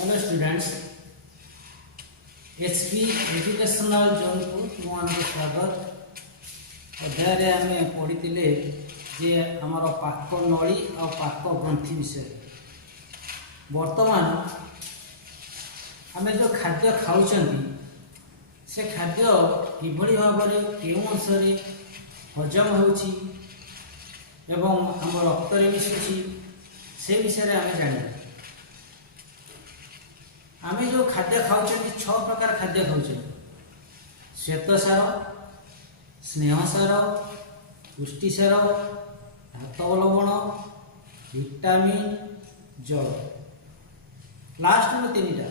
Hello students, HP educational zone को तुमको स्वागत। अध्याय आम पढ़ी जे आमर पाक नली और पाक ग्रंथि विषय। वर्तमान आम जो खाद्य खाऊँ से खाद्य किभली भाव केउं अंशरे हजम होउछि एवं आम रक्त मिशुछि से विषय आम जाना। आम जो खाद्य खाऊँ 6 प्रकार खाद्य खाऊँ: श्वेतसार, स्नेहसार, पुष्टिसार, धातव लवण, विटामिन, जल। लास्ट में 3टा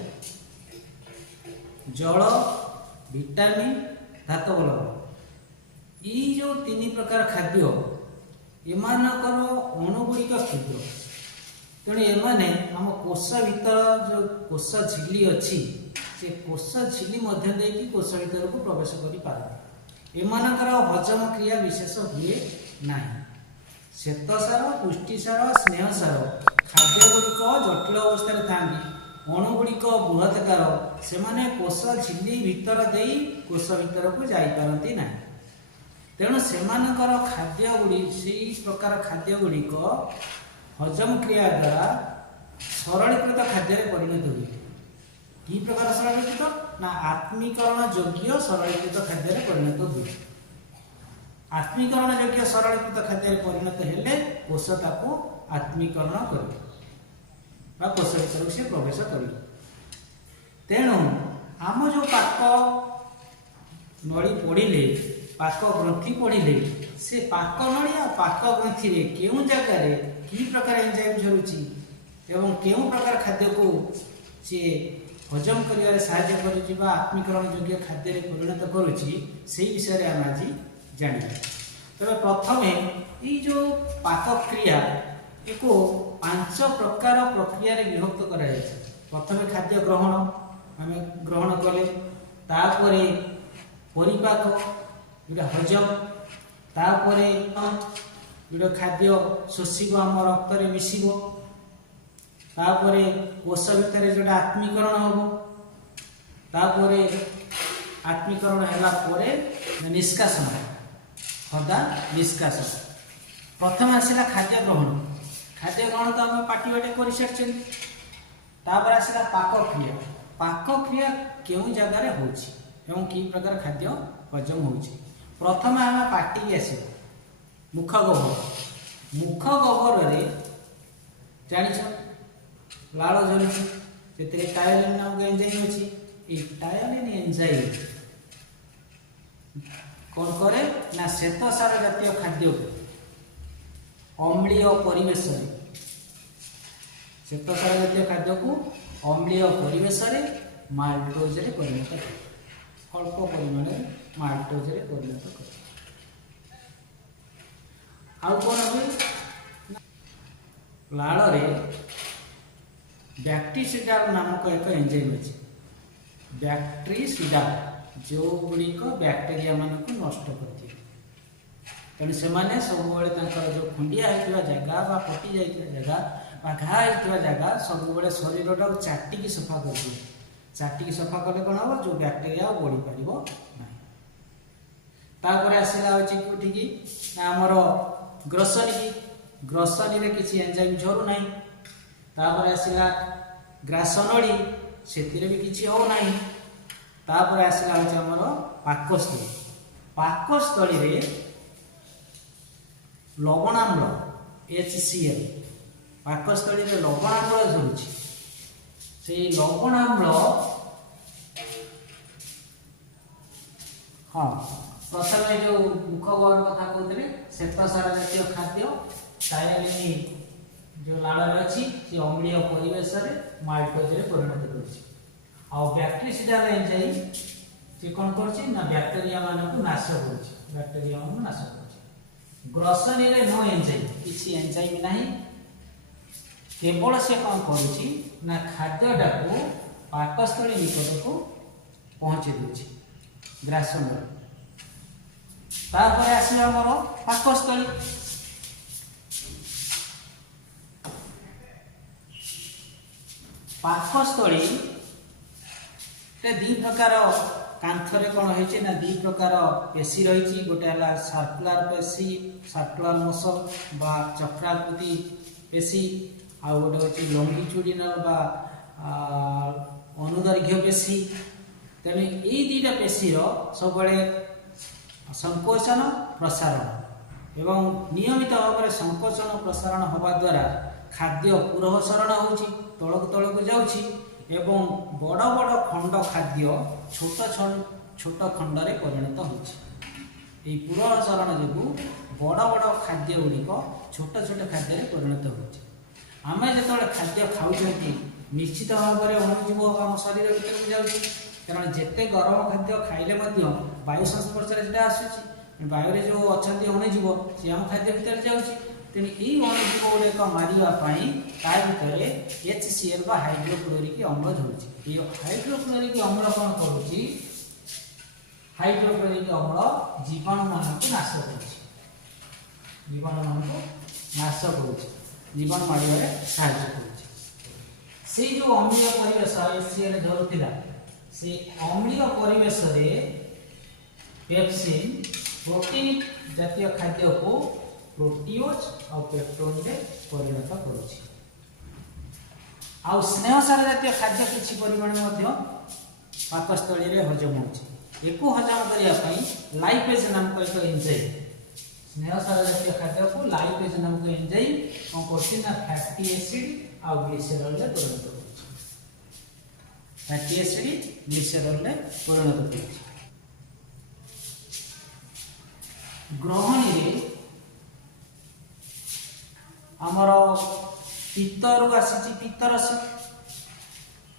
जल, विटामिन, धातव लवण। ये जो 3 प्रकार खाद्य एमानकर अणुगुड़िक क्षुद्र, तेणु एमाने आम कोष भीतर जो कोष झिली अच्छी से कोष झिली मध्य देकी कोष भीतर को प्रवेश कर एमानकर हजम क्रिया विशेष हुए नहीं। श्वेतसार, पुष्टिसार, स्नेहसार खाद्य गुड़िक जटिल अवस्था था, अणुगुड़िक बृहत्कार, से कोष झिली भीतर दे कोष भीतर को जापारती ना। तेणु से खाद्य गुड़ी से प्रकार खाद्य गुड़िक हजम क्रिया द्वारा सरलीकृत खाद्य परिणत हुए। कि प्रकार सरलीकृत ना आत्मीकरण योग्य सरलीकृत खाद्य परिणत हुए। आत्मीकरण योग्य सरलीकृत खाद्य परिणत हेले कोष ताको आत्मीकरण कर कोष भीतर से प्रवेश कर। तेणु आम जो पाक नली पढ़िले, पाक ग्रंथि पढ़िले, से पाक नली और पाक ग्रंथि रे केउं जगह कि प्रकार एंजाइम झरुची एवं केउं प्रकार खाद्य को से हजम करिया सहायता करुची बा आत्मीकरण योग्य खाद्य रे परिणत करुची, से विषय आम आज जानिबा। तबे प्रथमे ई जो पाक क्रिया एको 5 प्रकार प्रक्रिया रे विभक्त करा जाय। प्रथमे खाद्य ग्रहण आम ग्रहण कले, तापरे परिपाक जोटा हजम, तापरे जो खाद्य शोषिब आम रक्त में मिसिब, तापरे कोष भितर जोटा आत्मीकरण हम, तापरे आत्मीकरण हैला परे निष्कासन, हदा निष्कासन। प्रथम आसला खाद्य ग्रहण। खाद्य ग्रहण तो आम पाटी बाटे कर सारी। तापर आसला पाक क्रिया। पाक क्रिया केउं जगार होछि एवं कि प्रकार खाद्य हजम होछि। प्रथम आम पाटी की आसो मुख गह्वर। मुख गह्वर रे जानिछ लाल झरुछि, से टायोलिन नामक एंजाइम अछि। ए टायोलिन एंजाइम कौन करे ना श्वेतसार जातीय खाद्य अम्लीय परिवेश, श्वेतसार जातीय खाद्य को अम्लीय परिवेश माल्टोज रे परिणत करे, अल्प परिमाण माल्टोज रे परिणत करे। आउ कौन हुए लाल रे बैक्टीरियासिडाल नामक एक एंजाइम अच्छे। बैक्टीरियासिडाल जो गुड़िक बैक्टेरिया मान को नष्ट करती, तेणु से सब जो खुंडिया होता जगह फटी जाता जगह घा होता जगह सब शरीर टाक चाटिकी सफा कर दिए। चाटिकी सफा कले कौन हम जो बैक्टेरिया बढ़ी पार ना। तापर आसला कौटी आमर ग्रसनी की, ग्रसनी रे किसी एंजाइम झरू ना। तापर आसला ग्रासनली, से भी किसी हो ना। तापर आसला आमर पाकस्थली। पाकस्थली रे लवणाम्ल HCl, पाकस्थली रे लवणाम्ल झरुछि। से लवणाम्ल हाँ प्रथम जो मुख गह्वर कथा कहते श्वेतसार जातीय खाद्य टायोलिन जो लाल अच्छी से अम्लीय परिवेश माल्टोज रे परिणत कर। बैक्टीरियासिडाल एंजाइम से कौन कर बैक्टेरिया मान को नाश कर, बैक्टेरिया मान नाश कर। ग्रसनी रे नो एंजाइम, किसी एंजाइम नहीं, केवल से कौन कर खाद्यटा को पाकस्थली निकट को पहुँचे दूसरी ग्रासन। तापर आसला आमर पाकस्थली। ପାକସ୍ଥଳୀ टे दी प्रकार कांथरे कौन होइछि ना दी प्रकार पेशी रही गोटे है सर्कुलर पेशी सर्कुलर मसल बा चक्राकृति पेशी आ गोटे होछि लॉन्गिट्यूडिनल बा अनुदैर्घ्य पेशी तेणु यही दुईटा पेशी सब संकोचन प्रसारण एवं नियमित भाव में संकोचन प्रसारण होगा द्वारा खाद्य पुरहसरण होछि तलक तलक जाउछि एवं बड़ बड़ खंड खाद्य छोट खंड रे परिणत होछि पुरहसरण जो बड़ बड़ खाद्य गुड़िक छोट छोट खाद्य रे परिणत होछि आम जो खाद्य खाऊँ निश्चित भाव में अणुजीव आम शरीर भीतर जाऊँगी कारण जिते गरम खाद्य खाइले वायु संस्पर्श आसूँ वायु जो अच्छा अणुजीव सी आम खाद्य भीतर जाऊँगी तेणु यही अणुजीव गुड़िक मारे भितर HCl बा हाइड्रोक्लोरिक अम्ल धरुची हाइड्रोक्लोरिक अम्ल कौन करुच्ची हाइड्रोक्लोरिक अम्ल जीवाणु मान नाश कर जीवाणु मान नाश कर जीवाणु मारे साहाय्य कर जो अम्लीय परिवेश HCl धरुला से अम्लीय परिवेश पेप्सिन प्रोटीन जातीय खाद्य को प्रोटीओज और पेप्टोन रे परिणत करुछि आ स्नेहसार जातीय खाद्य किछि परिमाण में पाकस्थली रे हजम होछि एको हजम करिया पई लाइपेज नामक एक एंजाइम स्नेहसार जातीय खाद्य को लाइपेज नामक एंजाइम कोन करछि ना फैटी एसिड आ ग्लिसरॉल रे परिणत करछि फैटी एसिड ग्लिसरॉल रे परिणत करछि ग्रहणी रे आमर पित्तर आसी पित्तरस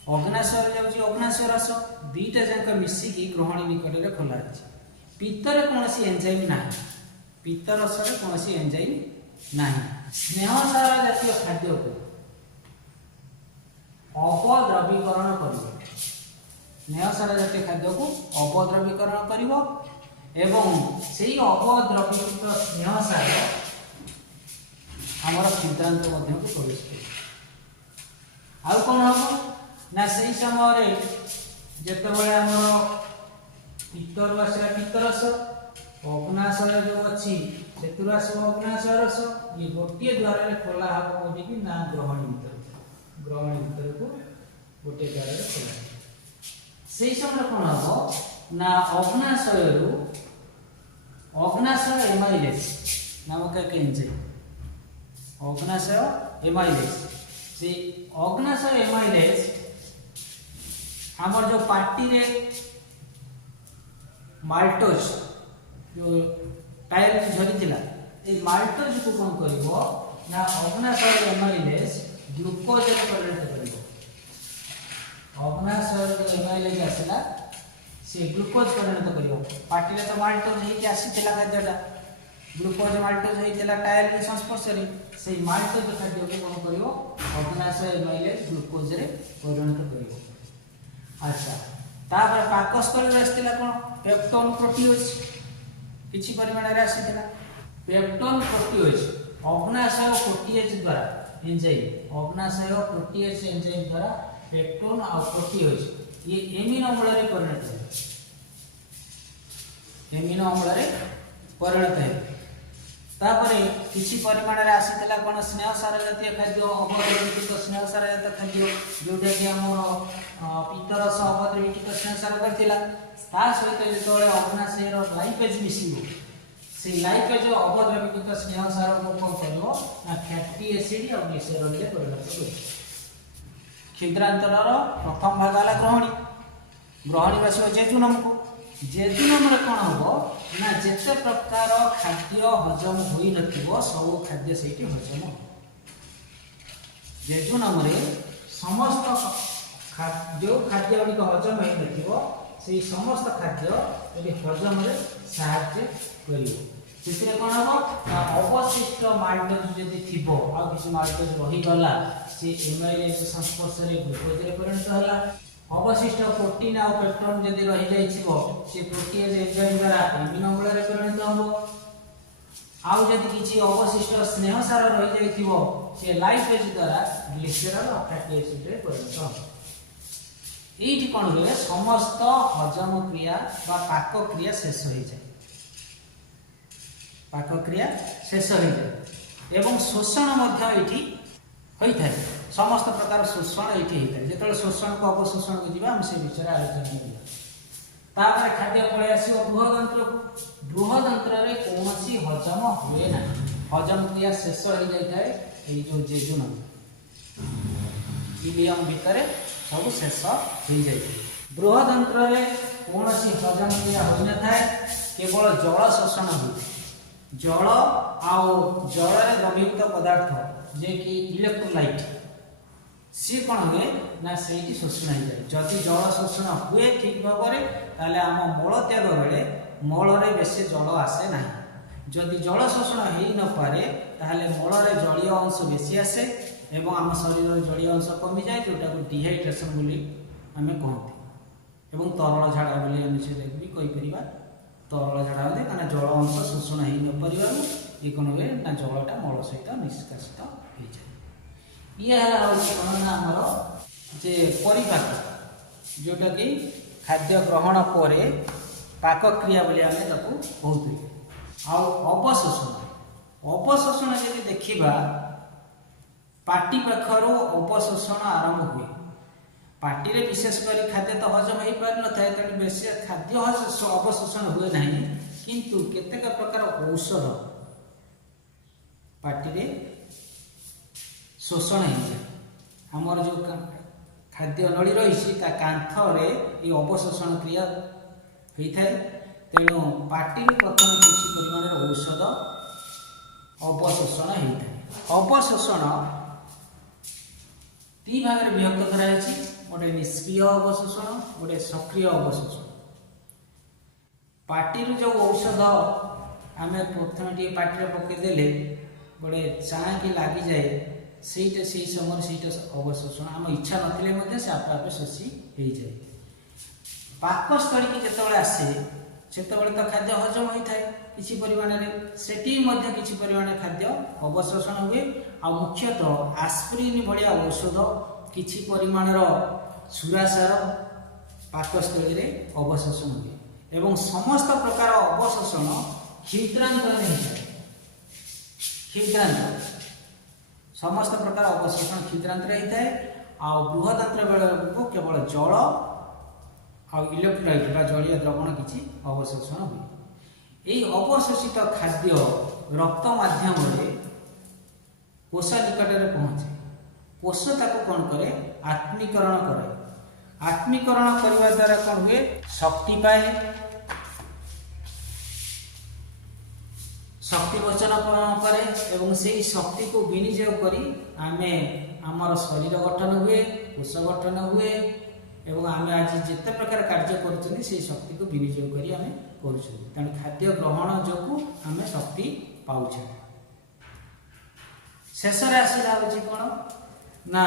अग्नाशय जाऊँगी अग्नाशय रस दुईटा जाक मिसिकी ग्रहणी निकट में खोला पित्तर कौन एंजाइम ना पित्तरस कौन एंजाइम ना स्नेहसार जातीय खाद्य को अपद्रवीकरण कर स्नेहसार जातीय खाद्य को अपद्रवीकरण कर से अपद्रवीकृत स्नेहसार आमर सिद्धांत प्रवेश कर आउ कौन हम ना से समय जितेबाला आमर पित्तर आसला पित्तरस अग्नाशय जो अच्छी से अग्नाशय रस ये गोटे द्वार खोला हम कौटी कि ना ग्रहणी भीतर को गोटे द्वार खोला से समय कौन हम ना अग्नाशय एमाइलेज नामक एक एंजाइम अग्नाशय एमाइलेज से अग्नाशय एमाइलेज आमर जो पार्टी रे माल्टोज जो टायर झरी माल्टोज को कौन करिवो ना अग्नाशय एमाइलेज ग्लूकोज रे परिणत करिवो अग्नाशय जो एमाइलेज आसला से ग्लूकोज परिणत करिवो पार्टी रे तो माल्टोज हे कि आसीथिला खाद्यटा ग्लूकोज माल्टोज होइतिला टायर के संस्पर्श रे से माल्टोज खाद्य को कौन करिवो अग्नाशय एमाइलेज ग्लूकोज रे परिणत करिवो अच्छा तापर पाकस्थल रे आस्तिला कोन पेप्टोन प्रोटीओज किछि परिमाण रे आसीतिला पेप्टोन प्रोटीओज अग्नाशय प्रोटीएज द्वारा एंजाइम अग्नाशय प्रोटीएज एंजाइम द्वारा पेप्टोन और प्रोटीओज ये एमिनो अम्ल रे परिणत है एमिनो अम्ल रे परिणत है तापरे किछि परिमाण रे आसीतिला कोन स्नेहसार जातीय खाद्य अपद्रवीकृत स्नेहसार जातीय खाद्य जोटा कि हमर पित्तरस अपद्रवीकृत स्नेहसार करथिला ता सहित जेतोले अग्नाशय रो लाइपेज मिसिबो से लाइपेज अपद्रवीकृत स्नेहसार को कोन करबो ना फैटी एसिड और ग्लिसरॉल रे परिणत करबो छिद्रांतर रो प्रथम भाग आला ग्रहणी बसिबो जेजुनम को जेजुनम रे कोन होबो ना जेते प्रकार खाद्य हजम होई नथिबो सब खाद्य सेठी हजम जेजुनम रे समस्त जो खाद्य गुड़िक हजम होई नथिबो से समस्त खाद्य यदि हजम रे साहाय्य करिवो सेतिरे कोन होबो ना अवशिष्ट माल्टोज जदि थिबो आ किछ माल्टोज रही गला से एमाइलेज संस्पर्श रे ग्लूकोज रे परिणत होला अवशिष्ट प्रोटीन और पेप्टोन जदि रही जाइछिबो से प्रोटीएज एंजाइम द्वारा एमिनो अम्ल रे परिणत होबो आउ जदि किछि अवशिष्ट स्नेहसार रही जाइछिबो से लाइपेज द्वारा ग्लिसरल और फैटी एसिड रे परिणत हो एठी कोन हुए समस्त हजम क्रिया बा पाक क्रिया शेष हो जाए पाक क्रिया शेष हो जाए एवं शोषण मध्य एठी होई थाए समस्त प्रकार शोषण एठी होई थाए जेतले शोषण को अवशोषण को जीवा हम से विचार आलोचना करिया तापर खाद्य पळे आसीबो बृहदंत्र रे कोनोसी हजम हुए ना हजम क्रिया शेष हो जाय थाए ए जो जेजुन इलियम भितरे सब शेष हो जाय बृहदंत्र रे कोनोसी हजम क्रिया होई न थाए केवल जल शोषण होय जल आउ जल रे द्रवीभूत पदार्थ जे कि इलेक्ट्रोलाइट सी कौन हुए ना से शोषण हो जाए जदि जल शोषण हुए ठीक भाव में आम मल त्याग बेले मल रे बेसी जल आसे ना जदि जल शोषण हो न पारे ताहले मल रे जलीय अंश बेसी आसे एवं आम शरीर जलीय अंश कमी जाए जोटा को डिहाइड्रेशन बोली आम कहते एवं तरल झाड़ा बोली आम से भी कहीपर तरल झाड़ा होते कहीं जल अंश शोषण हो न पार ये कौन हुए ना जलटा मल सहित निष्कासित हो जाए ये कौन ना आमर जे परिपाक जोटा कि खाद्य ग्रहण पर पाक क्रिया बोली आम कहते अवशोषण यदि देखा पाटी पाखर अवशोषण आरंभ हुए पाटी रे विशेषकर खाद्य तो हजम हो पार न था तेणु बेस खाद्य अवशोषण हुए ना किंतु केतेक प्रकार औषध पाटी रे शोषण हो आमर जो खाद्य नली रही कांथरे ये अवशोषण क्रिया होता है तेणु पाटी प्रथम किसी परिमाण औषध अवशोषण होता है अवशोषण ती भाग में विभक्त कराई गोटे निष्क्रिय अवशोषण गोटे सक्रिय अवशोषण पाटी जो औषध आम प्रथम टे पाटी पकईदे गोटे चाँ कि लगी जाए से समय से अवशोषण आम इच्छा नथिले से आपे आपे शोषी हो जाए पाकस्थली की जिते आसे से तो खाद्य हजम होता है किसी परिमाण में सेठी किसी परिमाण खाद्य अवशोषण हुए आ मुख्यतः आस्पिरिन भाया औषध किसी परिमाण सुरासार पाकस्थली में अवशोषण हुए एवं समस्त प्रकार अवशोषण हृद्रांत हृद्रांत समस्त प्रकार अवशोषण क्षुद्रांत होता है आ बृहदांत्र बेलू केवल जल आ इलेक्ट्रोलाइट जलीय द्रवण किसी अवशोषण हुए यही अवशोषित खाद्य रक्त माध्यम कोष निकट में पहुँचे कोष ताको कौन करे आत्मीकरण करे आत्मीकरण करने द्वारा कौन हुए शक्ति पाए शक्ति वचन करे एवं से शक्ति को विनियोग करी आमे आमर शरीर गठन हुए कोष गठन हुए एवं आमे आज जिते प्रकार कार्य करुछन से शक्ति को विनियोग करी आमे करुछन तेणु खाद्य ग्रहण जोगु आमे शक्ति पाउछे शेष आसला हूँ कौन ना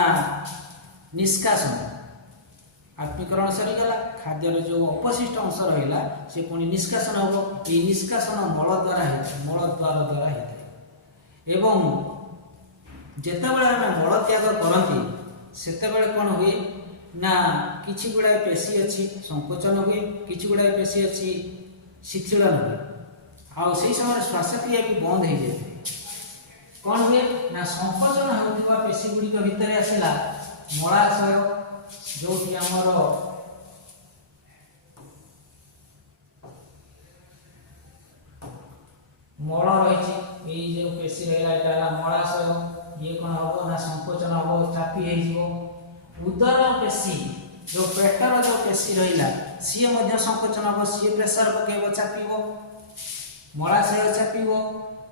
निष्कासन आत्मीकरण सरीगला खाद्यर जो अपशिष्ट अंश रहा से पुणी निष्कासन हम ये निष्कासन मल द्वारा द्वारा होता है एवं जितेबाला आम मल त्याग करती से कौन हुए ना किछि गुड़ाए पेशी अच्छी संकोचन हुए किछि गुड़ाए पेशी अच्छी शिथिलन हुए आउ से समय श्वासक्रिया भी बंद हो जाए कौन हुए ना संकोचन होता पेशी गुड़िक भितर आसला मलाशय जो कि आमर मल रही जो पेशी रहा मलाशय ये कौन हम ना संकोचन हम चापी हो उदर पेशी जो पेटर जो पेशी रहा सी संकोचन हम सी प्रेसर पकेब चापीब मलाशय चापीब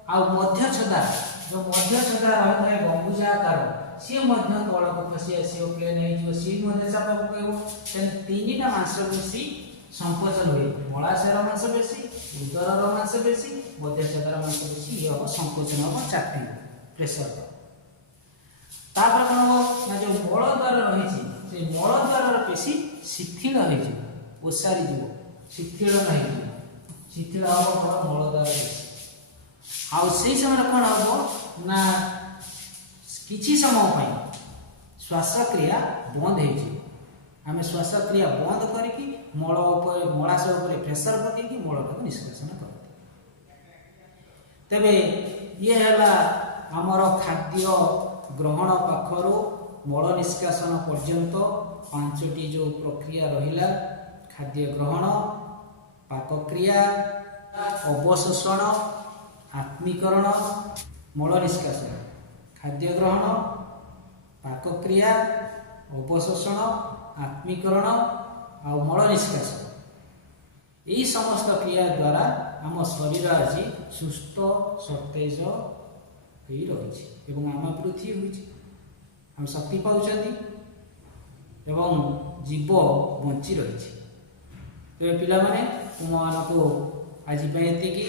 आ मध्य छदा जो मध्य छदा रही है गंबुजा आकार सी तल को खसी आस प्लेन हो सी चाप पकेब तीन टा मांसपेशी संकोचन हुए मलाशयर मांसपेशी उदर मांसपेशी मध्य छदार मांसपेशी ये हम संकोचन हम चापी प्रेसर तापर कौन हम ना जो मल द्वार रही से मल द्वार पेशी शिथिल हो ओसारी जीव शिथिल नहीं शिथिल हम कौन मल द्वार पेशी आउ से समय कौन हम ना किछि समय पाई श्वासक्रिया बंद हो आम श्वासक्रिया बंद करके मलाशय उपर प्रेसर पकईकि मलटा निष्कासन करते। तेबे ये है आमर खाद्य ग्रहण पाखर मल निष्कासन पर्यंत 5टी जो प्रक्रिया रहिला खाद्य ग्रहण पाकक्रिया अवशोषण आत्मीकरण मल निष्कासन खाद्य ग्रहण पाकक्रिया अवशोषण आत्मीकरण आ मल निष्कासन यही समस्त क्रिया द्वारा आम शरीर आज सुस्थ सतेज हो रही आम पृथ्वी होम शक्ति पाँच जीव बंची रही। तेज पिलाने तुमको आज ये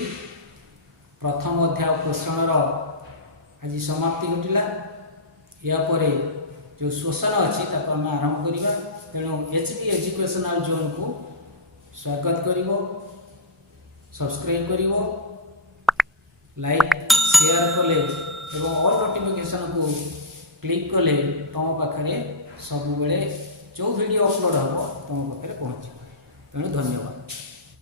प्रथम अध्याय पोषण आज समाप्ति घटिला यापर जो शोषण अच्छी आम आरंभ करवा। तेणु एचडी एजुकेशनल जोन को स्वागत कर सब्सक्राइब कर लाइक शेयर कले और नोटिफिकेशन को क्लिक कले तुम पाखे सब बेले जो वीडियो अपलोड हम तुम पाखे पहुँच। तेणु धन्यवाद।